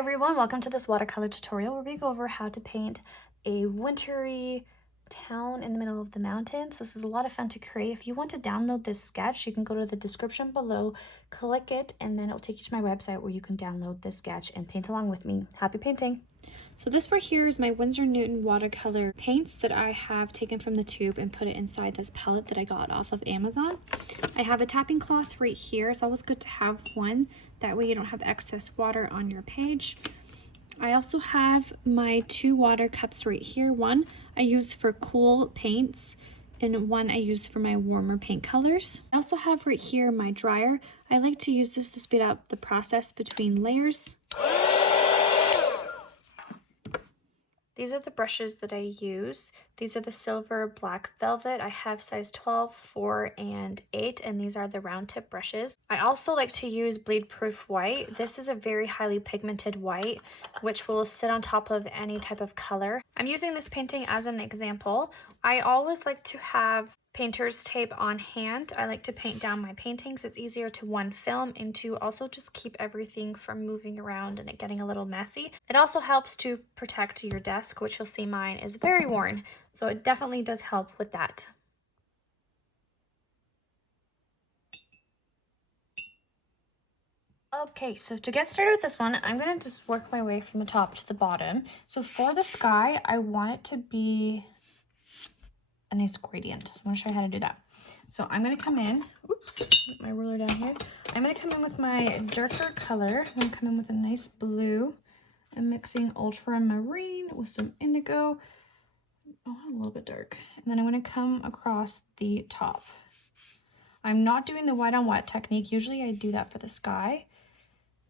everyone, welcome to this watercolor tutorial where we go over how to paint a wintry town in the middle of the mountains. This is a lot of fun to create. If you want to download this sketch, you can go to the description below, click it, and then it'll take you to my website where you can download this sketch and paint along with me. Happy painting! So this right here is my Winsor Newton watercolor paints that I have taken from the tube and put it inside this palette that I got off of Amazon. I have a tapping cloth right here. It's always good to have one. That way you don't have excess water on your page. I also have my two water cups right here. One I use for cool paints and one I use for my warmer paint colors. I also have right here my dryer. I like to use this to speed up the process between layers. These are the brushes that I use. These are the silver black velvet. I have size 12, 4, and 8, and these are the round tip brushes. I also like to use bleed proof white. This is a very highly pigmented white, which will sit on top of any type of color. I'm using this painting as an example. I always like to have painter's tape on hand. I like to paint down my paintings. It's easier to one, film, and to also just keep everything from moving around and it getting a little messy. It also helps to protect your desk, which you'll see mine is very worn, so it definitely does help with that. Okay, so to get started with this one, I'm going to just work my way from the top to the bottom. So for the sky, I want it to be a nice gradient. So I'm going to show you how to do that. So I'm going to come in, oops, put my ruler down here. I'm going to come in with my darker color. I'm going to come in with a nice blue. I'm mixing ultramarine with some indigo. Oh, a little bit dark. And then I'm going to come across the top. I'm not doing the white on wet technique. Usually I do that for the sky,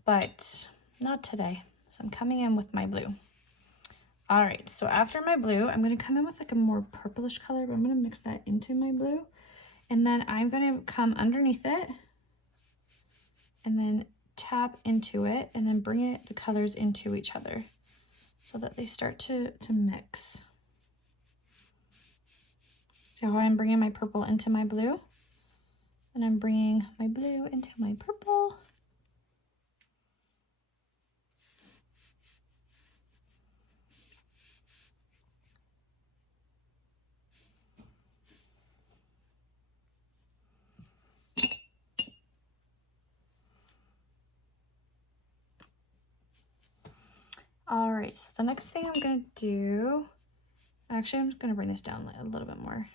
but not today. So I'm coming in with my blue. All right, so after my blue, I'm going to come in with like a more purplish color, but I'm going to mix that into my blue. And then I'm going to come underneath it and then tap into it and then bring the colors into each other so that they start to mix. See how I'm bringing my purple into my blue? And I'm bringing my blue into my purple. All right, so the next thing I'm gonna do, actually I'm just gonna bring this down a little bit more.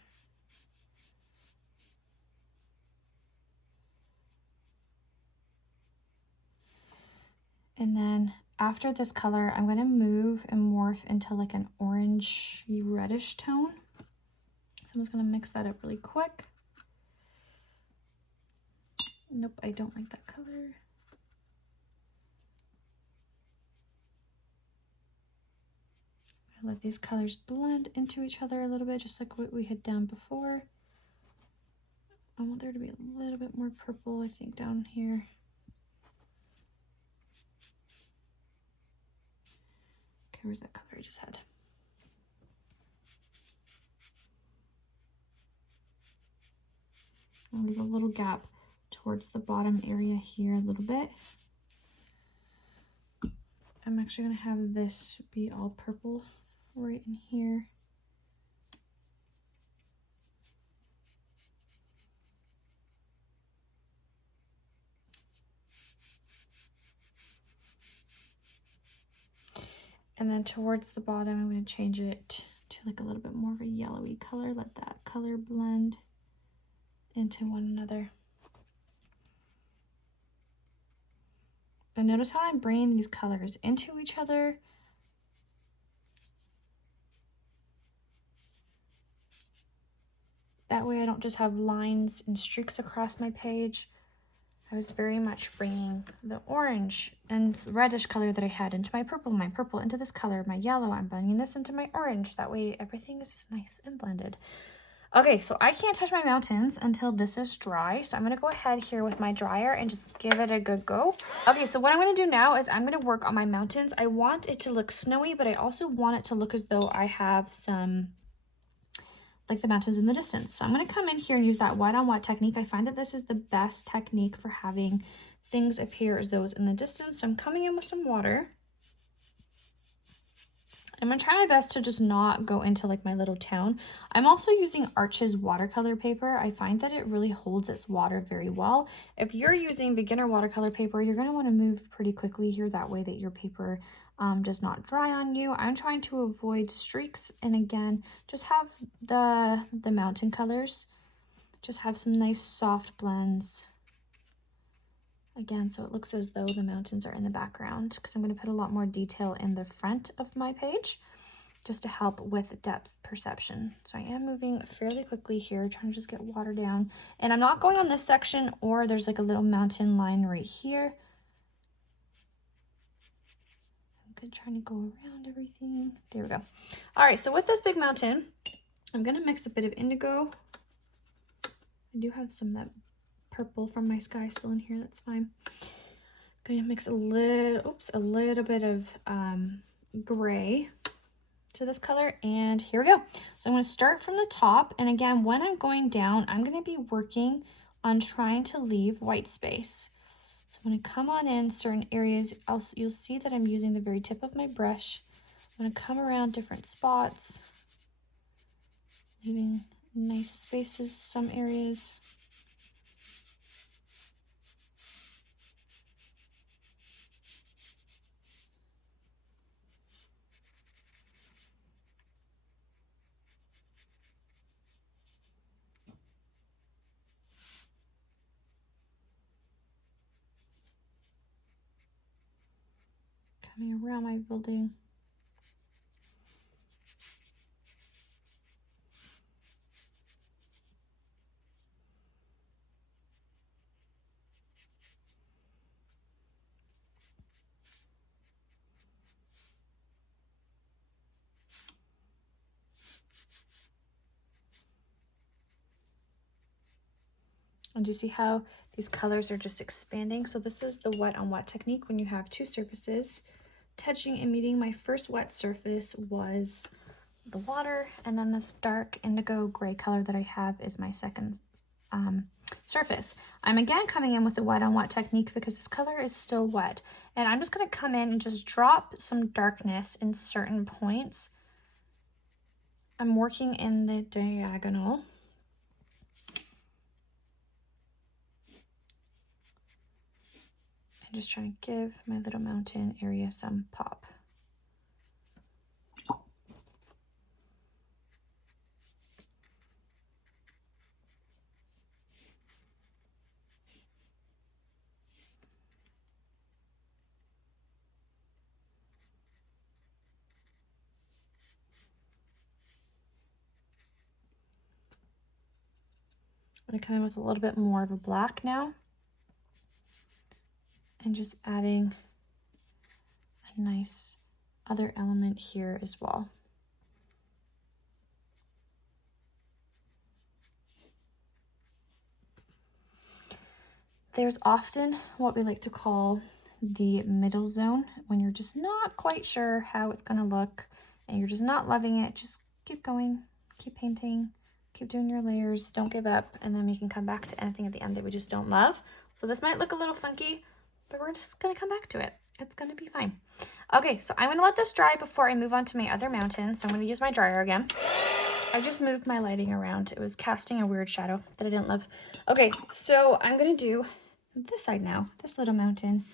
And then after this color, I'm gonna move and morph into like an orange reddish tone. So I'm just gonna mix that up really quick. Nope, I don't like that color. Let these colors blend into each other a little bit, just like what we had done before. I want there to be a little bit more purple, I think, down here. Okay, where's that color I just had? I'll leave a little gap towards the bottom area here a little bit. I'm actually going to have this be all purple right in here. And then towards the bottom, I'm going to change it to like a little bit more of a yellowy color. Let that color blend into one another. And notice how I'm bringing these colors into each other. That way I don't just have lines and streaks across my page. I was very much bringing the orange and reddish color that I had into my purple into this color, my yellow. I'm bringing this into my orange. That way everything is just nice and blended. Okay, so I can't touch my mountains until this is dry. So I'm going to go ahead here with my dryer and just give it a good go. Okay, so what I'm going to do now is I'm going to work on my mountains. I want it to look snowy, but I also want it to look as though I have some, like the mountains in the distance. So I'm going to come in here and use that white on white technique. I find that this is the best technique for having things appear as though it's in the distance. So I'm coming in with some water. I'm gonna try my best to just not go into like my little town. I'm also using Arches watercolor paper. I find that it really holds its water very well. If you're using beginner watercolor paper, you're gonna wanna move pretty quickly here. That way that your paper does not dry on you. I'm trying to avoid streaks, and again, just have the mountain colors. Just have some nice soft blends. Again, so it looks as though the mountains are in the background, because I'm going to put a lot more detail in the front of my page just to help with depth perception. So I am moving fairly quickly here, trying to just get water down. And I'm not going on this section, or there's like a little mountain line right here. I'm good, trying to go around everything. There we go. All right, so with this big mountain, I'm going to mix a bit of indigo. I do have some of that purple from my sky still in here, that's fine. Gonna mix a little bit of gray to this color, and here we go. So I'm going to start from the top, and again, when I'm going down, I'm going to be working on trying to leave white space. So I'm going to come on in certain areas. You'll see that I'm using the very tip of my brush. I'm going to come around different spots, leaving nice spaces some areas. Coming around my building. And you see how these colors are just expanding? So this is the wet on wet technique when you have two surfaces touching and meeting. My first wet surface was the water, and then this dark indigo gray color that I have is my second surface. I'm again coming in with the wet on wet technique because this color is still wet, and I'm just going to come in and just drop some darkness in certain points. I'm working in the diagonal. I'm just trying to give my little mountain area some pop. I'm going to come in with a little bit more of a black now, and just adding a nice other element here as well. There's often what we like to call the middle zone, when you're just not quite sure how it's going to look and you're just not loving it. Just keep going, keep painting, keep doing your layers, don't give up, and then we can come back to anything at the end that we just don't love. So this might look a little funky, but we're just going to come back to it. It's going to be fine. Okay, so I'm going to let this dry before I move on to my other mountain. So I'm going to use my dryer again. I just moved my lighting around. It was casting a weird shadow that I didn't love. Okay, so I'm going to do this side now, this little mountain.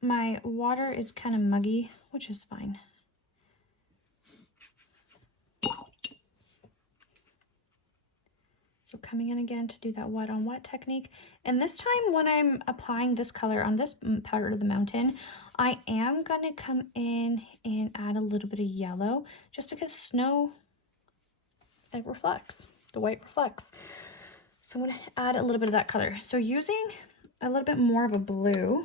My water is kind of muggy, which is fine. So coming in again to do that wet on wet technique. And this time when I'm applying this color on this part of the mountain, I am going to come in and add a little bit of yellow, just because snow, it reflects, the white reflects. So I'm going to add a little bit of that color. So using a little bit more of a blue,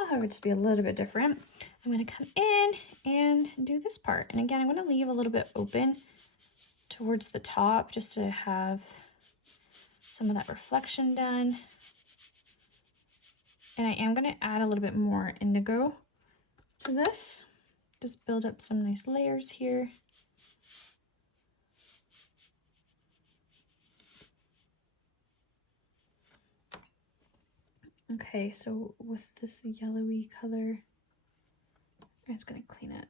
it would just be a little bit different. I'm going to come in and do this part. And again, I'm going to leave a little bit open towards the top just to have some of that reflection done. And I am going to add a little bit more indigo to this. Just build up some nice layers here. Okay, so with this yellowy color, I'm just going to clean it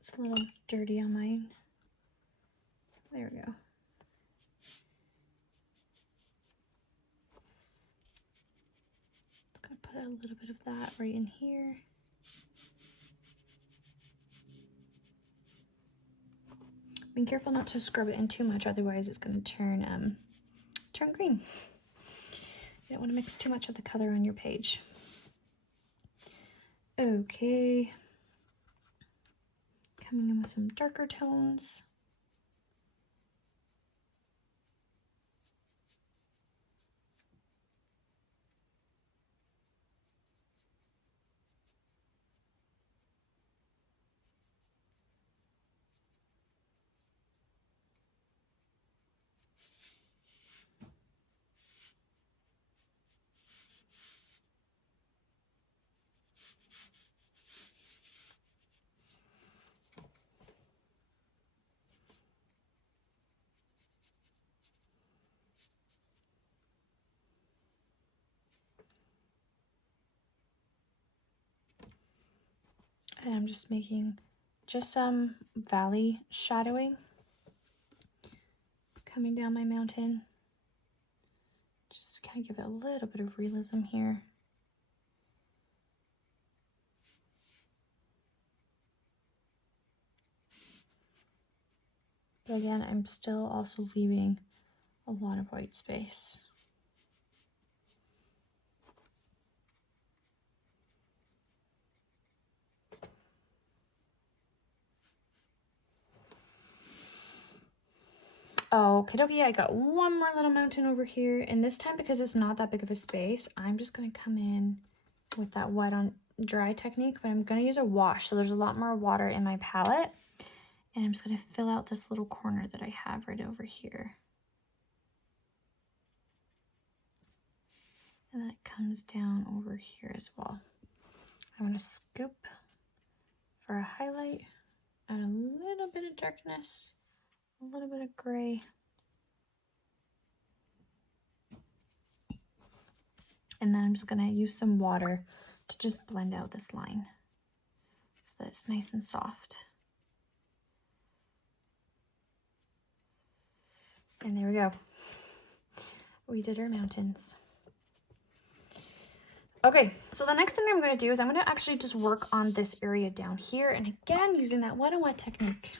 It's a little dirty on mine. There we go. Just gonna put a little bit of that right in here. Be careful not to scrub it in too much, otherwise it's gonna turn green. You don't want to mix too much of the color on your page. Okay. Coming in with some darker tones. And I'm just making just some valley shadowing coming down my mountain. Just kind of give it a little bit of realism here. But again, I'm still also leaving a lot of white space. Oh, okie I got one more little mountain over here, and this time, because it's not that big of a space, I'm just going to come in with that wet on dry technique, but I'm going to use a wash, so there's a lot more water in my palette, and I'm just going to fill out this little corner that I have right over here. And then it comes down over here as well. I'm going to scoop for a highlight, add a little bit of darkness, a little bit of gray. And then I'm just going to use some water to just blend out this line so that it's nice and soft. And there we go. We did our mountains. Okay, so the next thing I'm going to do is I'm going to actually just work on this area down here. And again, using that wet and wet technique,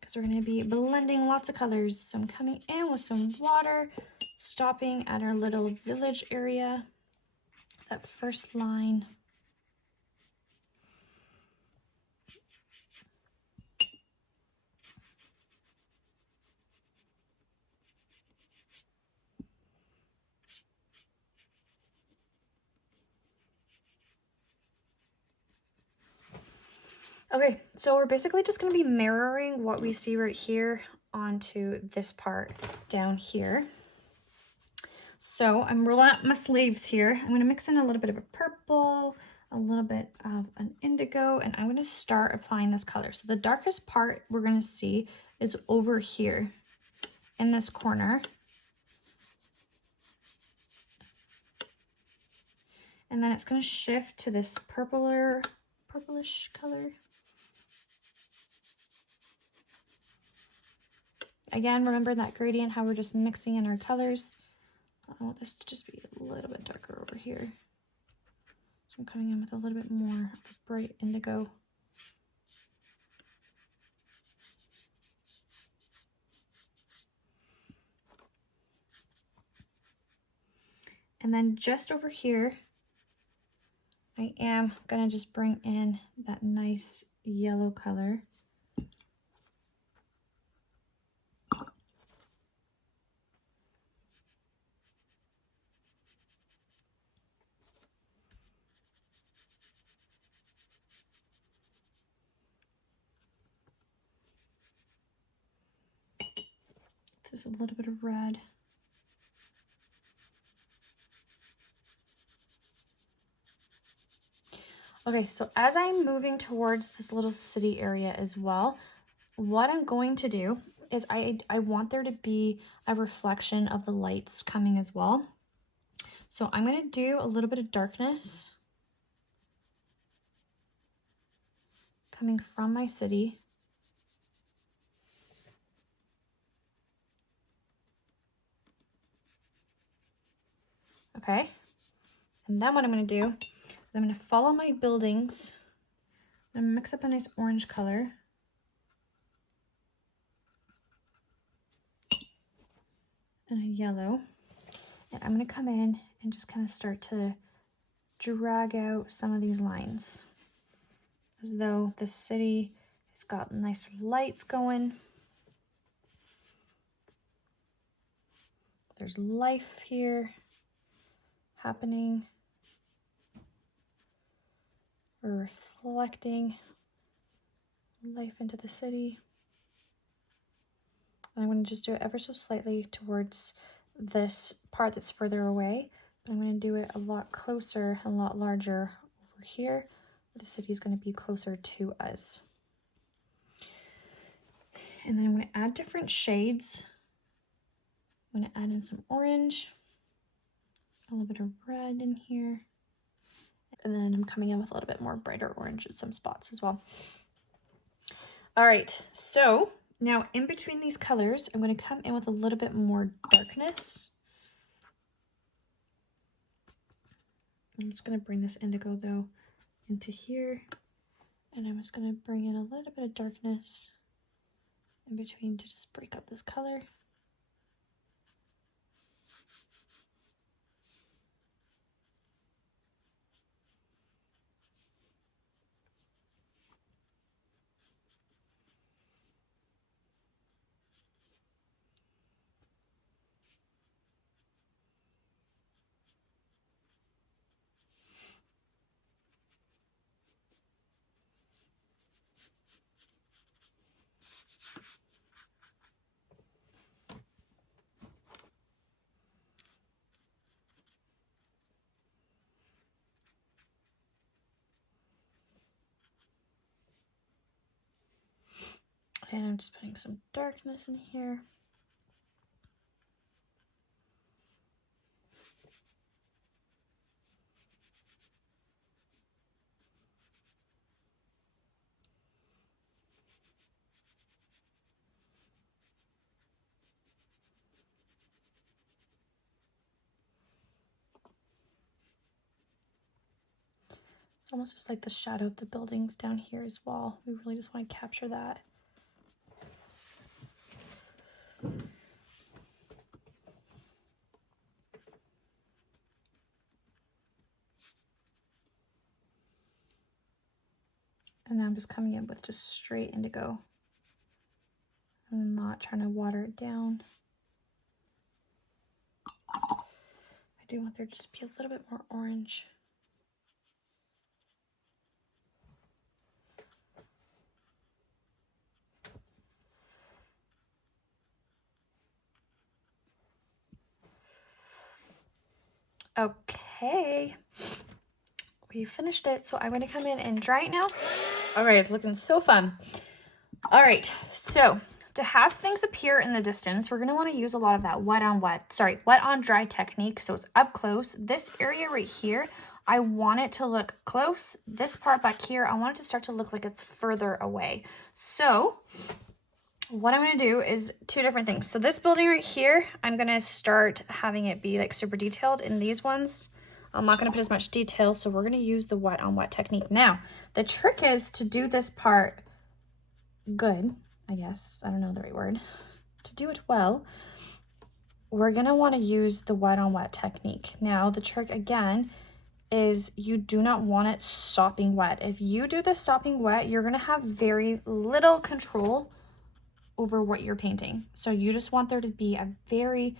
because we're going to be blending lots of colors. So I'm coming in with some water, stopping at our little village area, that first line. Okay, so we're basically just going to be mirroring what we see right here onto this part down here. So I'm rolling up my sleeves here. I'm going to mix in a little bit of a purple, a little bit of an indigo, and I'm going to start applying this color. So the darkest part we're going to see is over here in this corner. And then it's going to shift to this purplish color. Again, remember that gradient, how we're just mixing in our colors. I want this to just be a little bit darker over here. So I'm coming in with a little bit more of a bright indigo. And then just over here, I am gonna just bring in that nice yellow color. There's a little bit of red. Okay, so as I'm moving towards this little city area as well, what I'm going to do is I want there to be a reflection of the lights coming as well. So I'm going to do a little bit of darkness coming from my city. Okay, and then what I'm going to do is I'm going to follow my buildings. I'm going to mix up a nice orange color. And a yellow. And I'm going to come in and just kind of start to drag out some of these lines, as though the city has got nice lights going. There's life here happening. We're reflecting life into the city. And I'm going to just do it ever so slightly towards this part that's further away, but I'm going to do it a lot closer, a lot larger over here, where the city is going to be closer to us. And then I'm going to add different shades. I'm going to add in some orange, a little bit of red in here, and then I'm coming in with a little bit more brighter orange at some spots as well. All right, so now in between these colors, I'm going to come in with a little bit more darkness. I'm just going to bring this indigo though into here, and I'm just going to bring in a little bit of darkness in between to just break up this color. And I'm just putting some darkness in here. It's almost just like the shadow of the buildings down here as well. We really just want to capture that. And then I'm just coming in with just straight indigo. I'm not trying to water it down. I do want there to just be a little bit more orange. Okay, we finished it. So I'm going to come in and dry it now. All right, it's looking so fun. All right, so to have things appear in the distance, we're going to want to use a lot of that wet on dry technique. So it's up close. This area right here, I want it to look close. This part back here, I want it to start to look like it's further away. So what I'm going to do is two different things. So this building right here, I'm going to start having it be like super detailed. In these ones, I'm not going to put as much detail. So we're going to use the wet on wet technique. Now, the trick is to do this part good, I guess. I don't know the right word. To do it well, we're going to want to use the wet on wet technique. Now, the trick again is you do not want it sopping wet. If you do the sopping wet, you're going to have very little control over what you're painting. So you just want there to be a very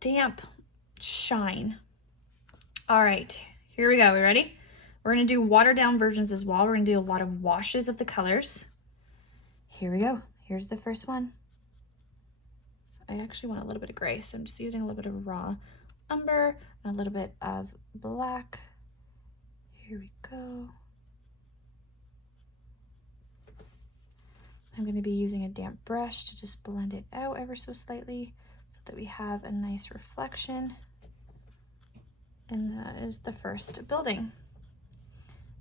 damp shine. All right, here we go. We ready? We're going to do watered down versions as well. We're going to do a lot of washes of the colors. Here we go. Here's the first one. I actually want a little bit of gray, so I'm just using a little bit of raw umber and a little bit of black. Here we go. I'm going to be using a damp brush to just blend it out ever so slightly so that we have a nice reflection. And that is the first building.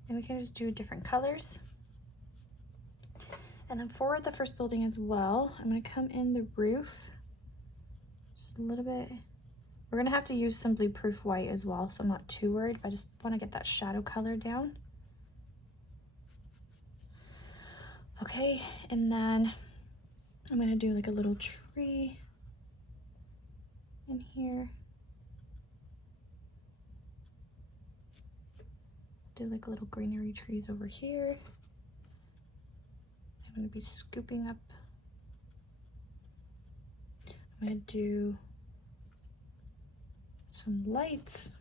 And we can just do different colors. And then for the first building as well, I'm gonna come in the roof just a little bit. We're gonna have to use some bleed proof white as well, so I'm not too worried, but I just wanna get that shadow color down. Okay, and then I'm gonna do like a little tree in here. Do like little greenery trees over here. I'm gonna be scooping up. I'm gonna do some lights.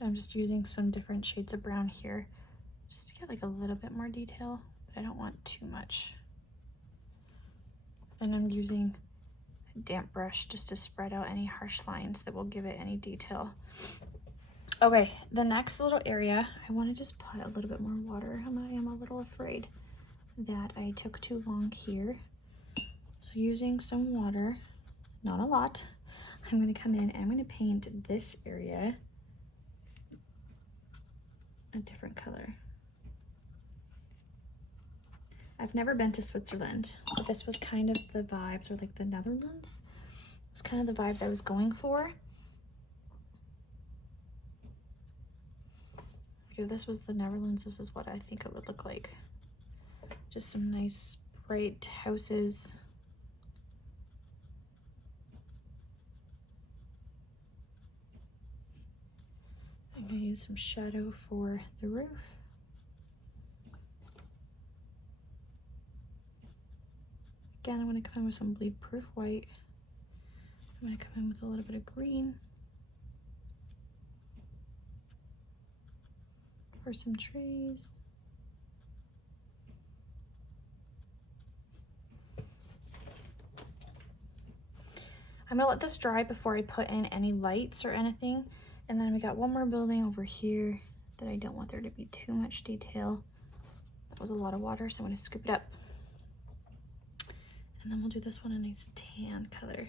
I'm just using some different shades of brown here just to get like a little bit more detail, but I don't want too much. And I'm using a damp brush just to spread out any harsh lines that will give it any detail. Okay, the next little area, I want to just put a little bit more water. I am a little afraid that I took too long here. So using some water, not a lot, I'm going to come in and I'm going to paint this area a different color. I've never been to Switzerland, but this was kind of the vibes, or like the Netherlands. It was kind of the vibes I was going for. Like if this was the Netherlands, this is what I think it would look like. Just some nice bright houses. I'm gonna use some shadow for the roof. Again, I'm going to come in with some bleed proof white. I'm going to come in with a little bit of green for some trees. I'm going to let this dry before I put in any lights or anything. And then we got one more building over here that I don't want there to be too much detail. That was a lot of water, so I'm going to scoop it up. And then we'll do this one a nice tan color.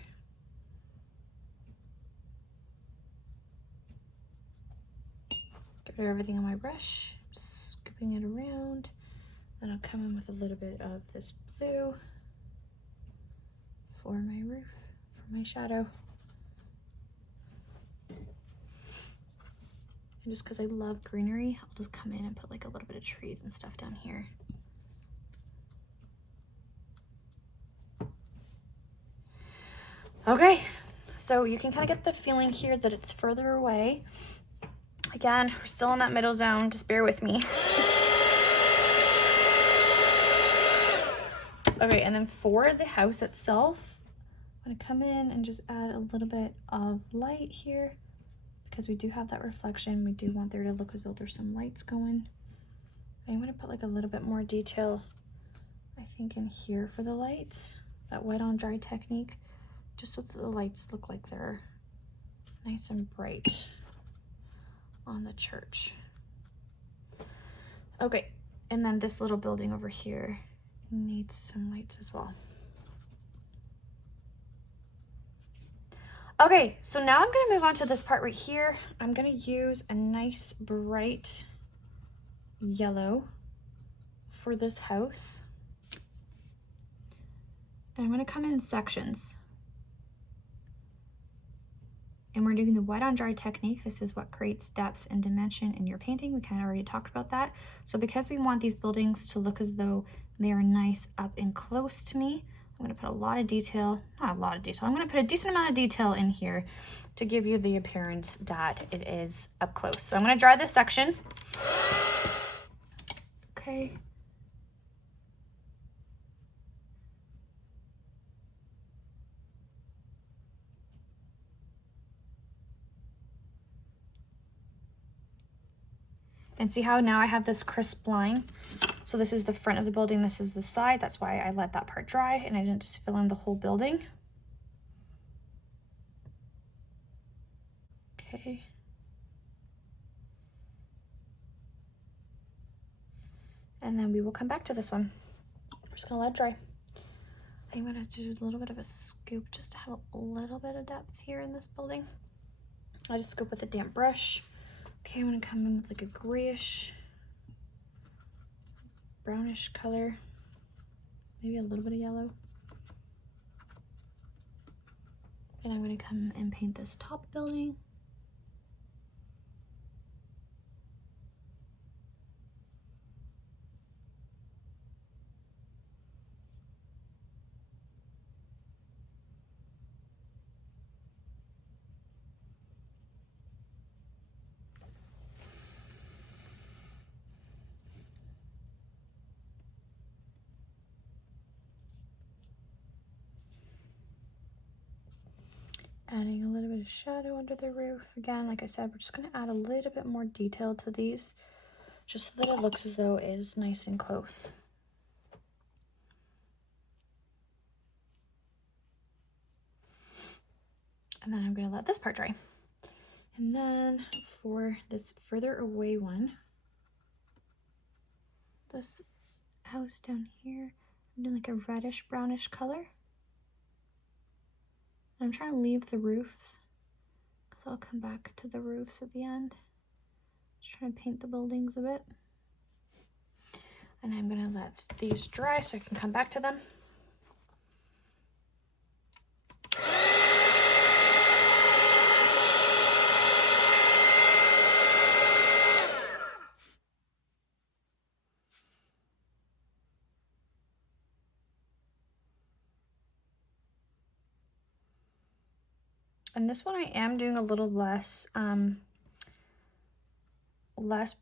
Get rid of everything on my brush, scooping it around. Then I'll come in with a little bit of this blue for my roof, for my shadow. And just because I love greenery, I'll just come in and put like a little bit of trees and stuff down here. Okay, so you can kind of get the feeling here that it's further away. Again, we're still in that middle zone, just bear with me. Okay, and then for the house itself, I'm gonna come in and just add a little bit of light here because we do have that reflection. We do want there to look as though there's some lights going. I'm gonna put like a little bit more detail, I think, in here for the lights, that wet on dry technique, just so that the lights look like they're nice and bright on the church. Okay, and then this little building over here needs some lights as well. Okay, so now I'm gonna move on to this part right here. I'm gonna use a nice bright yellow for this house. And I'm gonna come in sections. And we're doing the wet on dry technique. This is what creates depth and dimension in your painting. We kind of already talked about that. So because we want these buildings to look as though they are nice up and close to me, I'm gonna put a lot of detail, not a lot of detail, I'm gonna put a decent amount of detail in here to give you the appearance that it is up close. So I'm gonna dry this section. Okay. And see how now I have this crisp line? So this is the front of the building, this is the side. That's why I let that part dry and I didn't just fill in the whole building. Okay. and then we will come back to this one. I'm just gonna let it dry. I'm gonna do a little bit of a scoop just to have a little bit of depth here in this building. I just scoop with a damp brush. Okay, I'm gonna come in with like a grayish, brownish color, maybe a little bit of yellow. And I'm gonna come and paint this top building. Adding a little bit of shadow under the roof. Again, like I said, we're just gonna add a little bit more detail to these, just so that it looks as though it is nice and close. And then I'm gonna let this part dry. And then for this further away one, this house down here, I'm doing like a reddish brownish color. I'm trying to leave the roofs because I'll come back to the roofs at the end. Just trying to paint the buildings a bit. And I'm gonna let these dry so I can come back to them. And this one I am doing a little less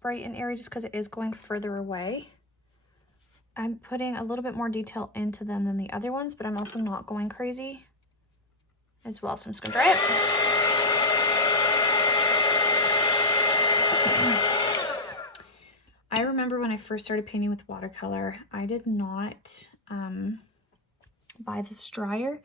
bright in area just because it is going further away. I'm putting a little bit more detail into them than the other ones, but I'm also not going crazy as well. So I'm just gonna dry it. I remember when I first started painting with watercolor, I did not buy this dryer,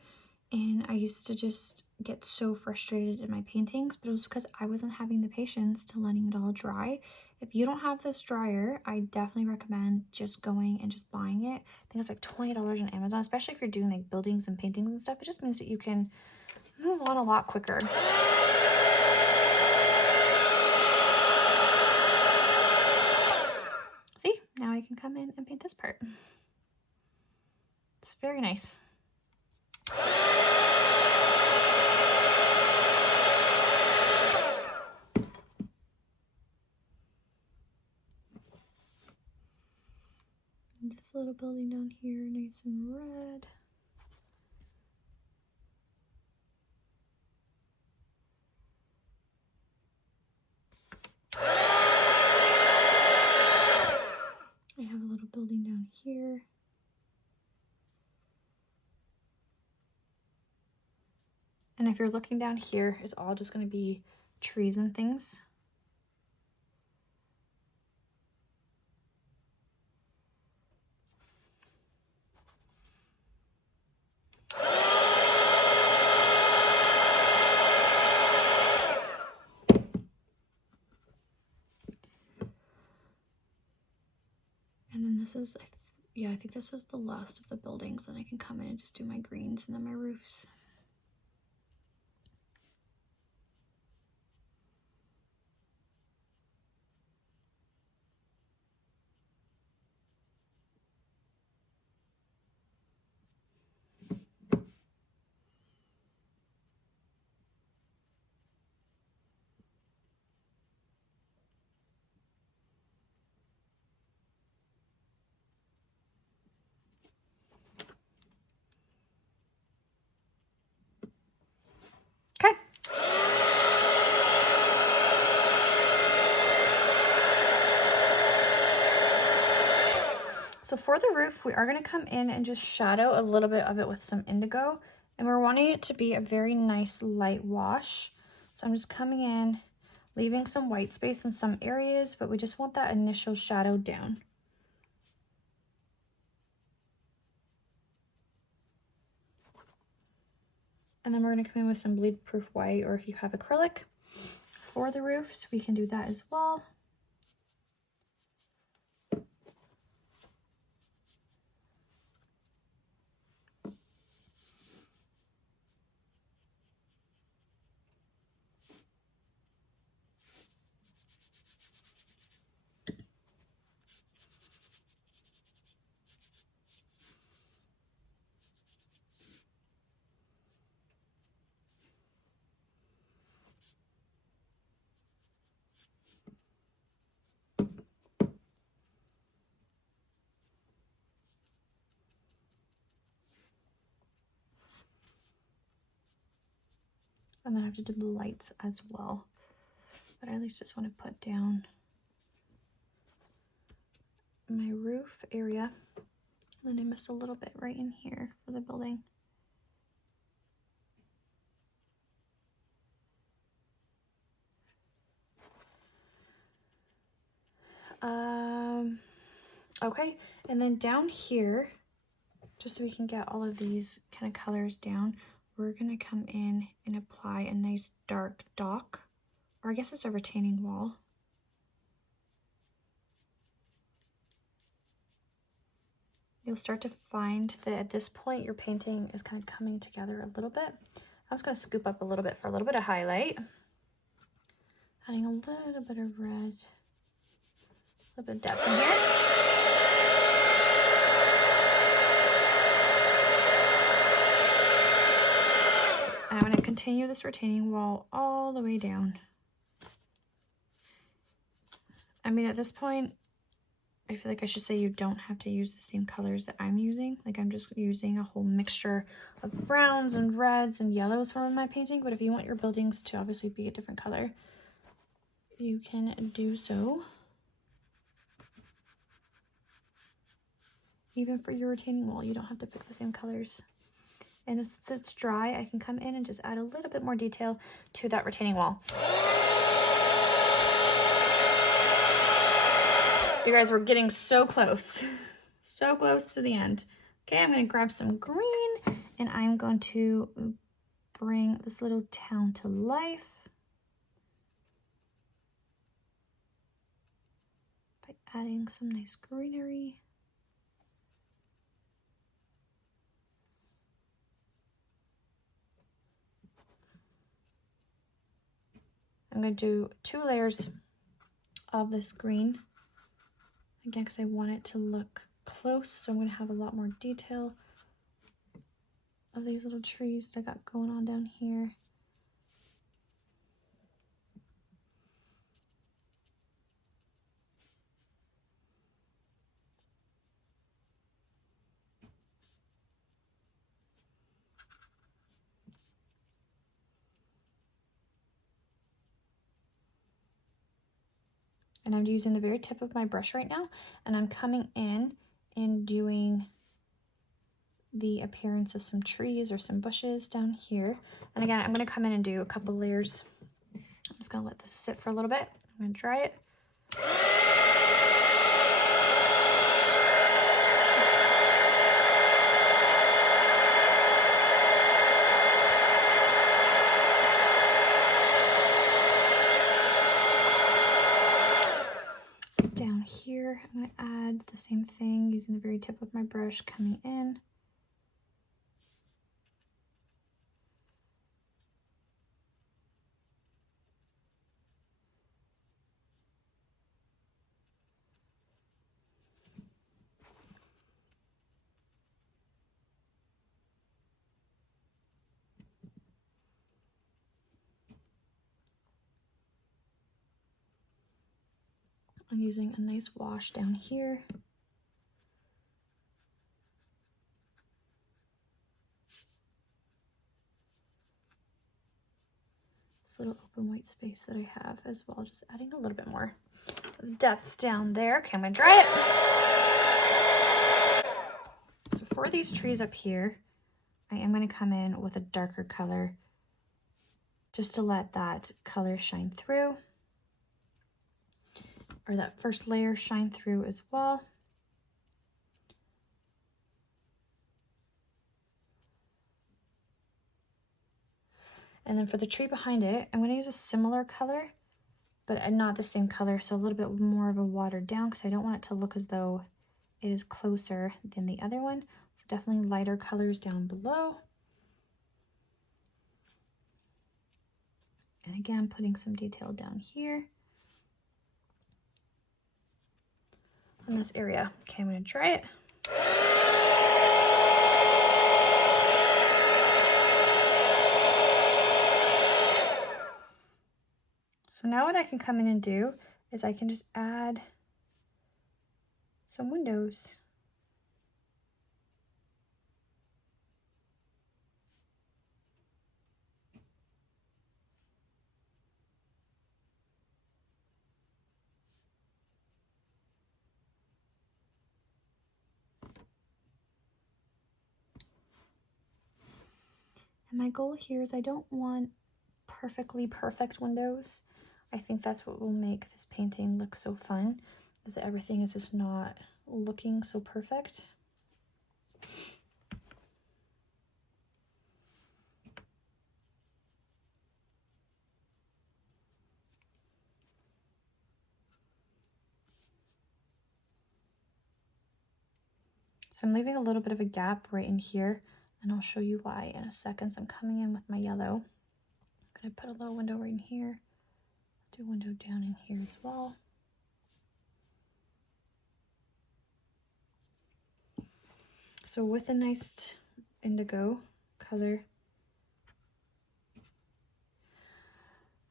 and I used to just get so frustrated in my paintings, but it was because I wasn't having the patience to letting it all dry. If you don't have this dryer, I definitely recommend just going and just buying it. I think it's like $20 on Amazon, especially if you're doing like buildings and paintings and stuff. It just means that you can move on a lot quicker. See, now I can come in and paint this part. It's very nice. And this little building down here, nice and red. I have a little building down here. And if you're looking down here, it's all just going to be trees and things. And then this is, I think this is the last of the buildings. Then I can come in and just do my greens and then my roofs. Okay. So for the roof, we are going to come in and just shadow a little bit of it with some indigo. And we're wanting it to be a very nice light wash. So I'm just coming in, leaving some white space in some areas, but we just want that initial shadow down. And then we're going to come in with some bleed-proof white, or if you have acrylic for the roofs, we can do that as well. And then I have to do the lights as well. But I at least just want to put down my roof area. And then I missed a little bit right in here for the building. Okay, and then down here, just so we can get all of these kind of colors down, we're gonna come in and apply a nice dark dock, or I guess it's a retaining wall. You'll start to find that at this point your painting is kind of coming together a little bit. I'm just gonna scoop up a little bit for a little bit of highlight. Adding a little bit of red, a little bit of depth in here. I'm going to continue this retaining wall all the way down. I mean, at this point, I feel like I should say you don't have to use the same colors that I'm using. Like, I'm just using a whole mixture of browns and reds and yellows for my painting. But if you want your buildings to obviously be a different color, you can do so. Even for your retaining wall, you don't have to pick the same colors. And since it's dry, I can come in and just add a little bit more detail to that retaining wall. You guys, we're getting so close. So close to the end. Okay, I'm going to grab some green and I'm going to bring this little town to life by adding some nice greenery. I'm going to do 2 layers of this green, again, because I want it to look close, so I'm going to have a lot more detail of these little trees that I got going on down here. And I'm using the very tip of my brush right now, and I'm coming in and doing the appearance of some trees or some bushes down here. And again, I'm going to come in and do a couple layers. I'm just going to let this sit for a little bit. I'm going to dry it. Down here, I'm going to add the same thing using the very tip of my brush, coming in. I'm using a nice wash down here. This little open white space that I have as well, just adding a little bit more depth down there. Okay, I'm gonna dry it. So for these trees up here, I am gonna come in with a darker color just to let that color shine through, or that first layer shine through as well. And then for the tree behind it, I'm going to use a similar color, but not the same color, so a little bit more of a watered down, because I don't want it to look as though it is closer than the other one. So definitely lighter colors down below. And again, putting some detail down here in this area. Okay, I'm going to dry it. So now what I can come in and do is I can just add some windows. And my goal here is I don't want perfectly perfect windows. I think that's what will make this painting look so fun, is that everything is just not looking so perfect. So I'm leaving a little bit of a gap right in here, and I'll show you why in a second. So I'm coming in with my yellow. I'm gonna put a little window right in here, do a window down in here as well. So with a nice indigo color,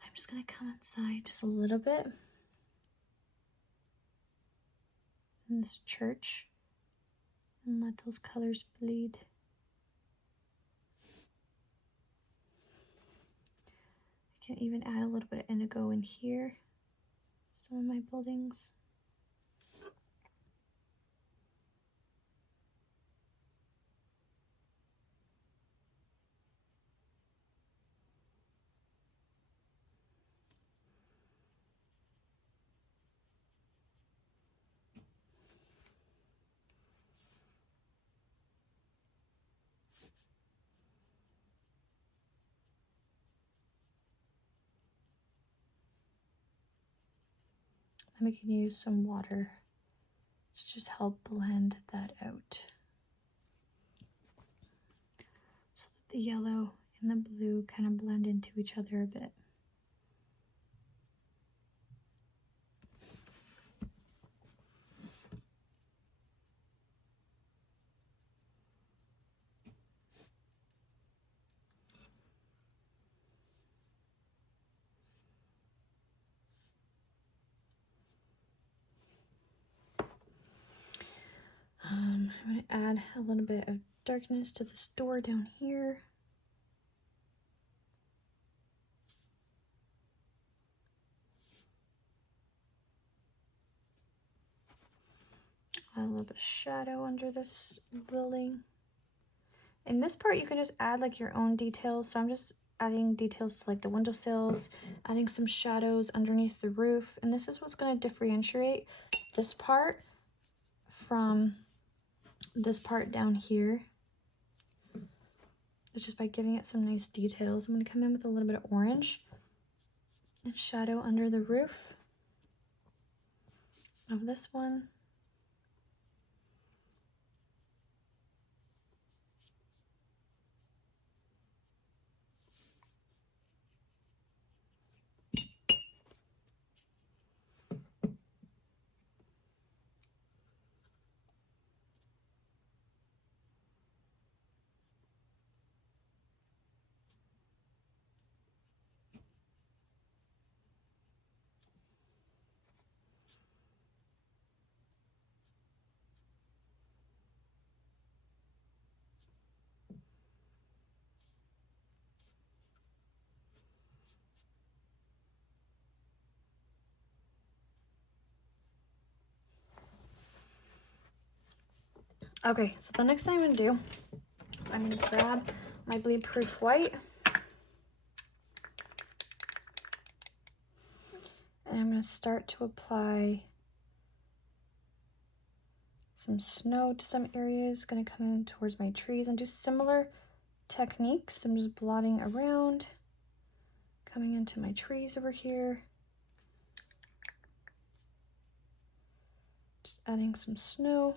I'm just gonna come inside just a little bit in this church and let those colors bleed. I can even add a little bit of indigo in here, some of my buildings. Then we can use some water to just help blend that out, so that the yellow and the blue kind of blend into each other a bit. I'm going to add a little bit of darkness to this door down here. Add a little bit of shadow under this building. In this part, you can just add like your own details. So I'm just adding details to like the windowsills, adding some shadows underneath the roof. And this is what's going to differentiate this part from this part down here. It's just by giving it some nice details. I'm going to come in with a little bit of orange and shadow under the roof of this one. Okay, so the next thing I'm going to do is I'm going to grab my bleed proof white, and I'm going to start to apply some snow to some areas. Going to come in towards my trees and do similar techniques. I'm just blotting around, coming into my trees over here, just adding some snow.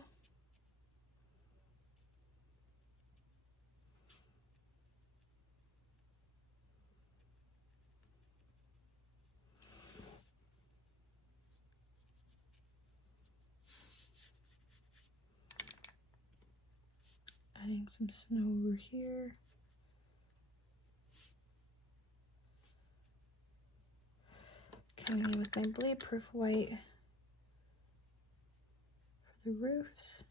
Adding some snow over here. Coming in with my bleed proof white for the roofs.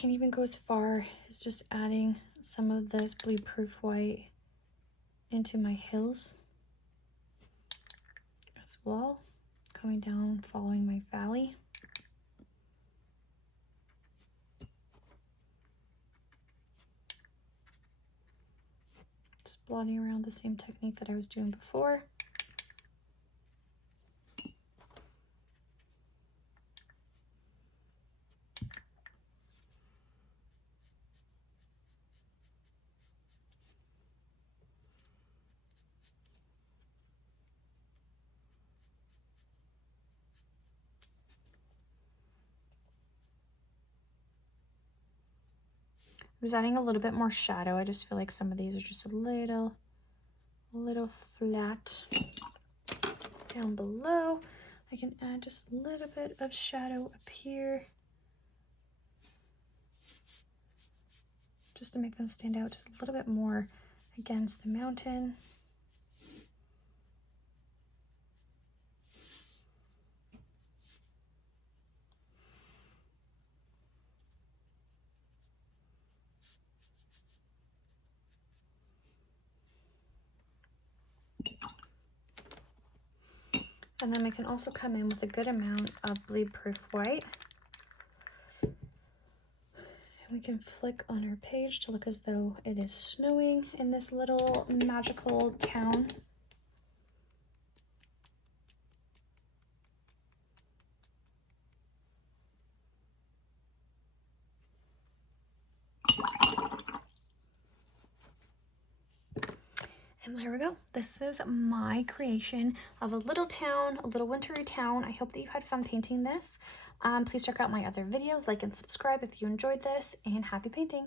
can even go as far as just adding some of this bleed-proof white into my hills as well, coming down, following my valley. Just blotting around the same technique that I was doing before. I was adding a little bit more shadow. I just feel like some of these are just a little flat. Down below, I can add just a little bit of shadow up here, just to make them stand out just a little bit more against the mountain. And then we can also come in with a good amount of bleed-proof white. And we can flick on our page to look as though it is snowing in this little magical town. And there we go. This is my creation of a little town, a little wintry town. I hope that you had fun painting this. Please check out my other videos, like and subscribe if you enjoyed this, and happy painting.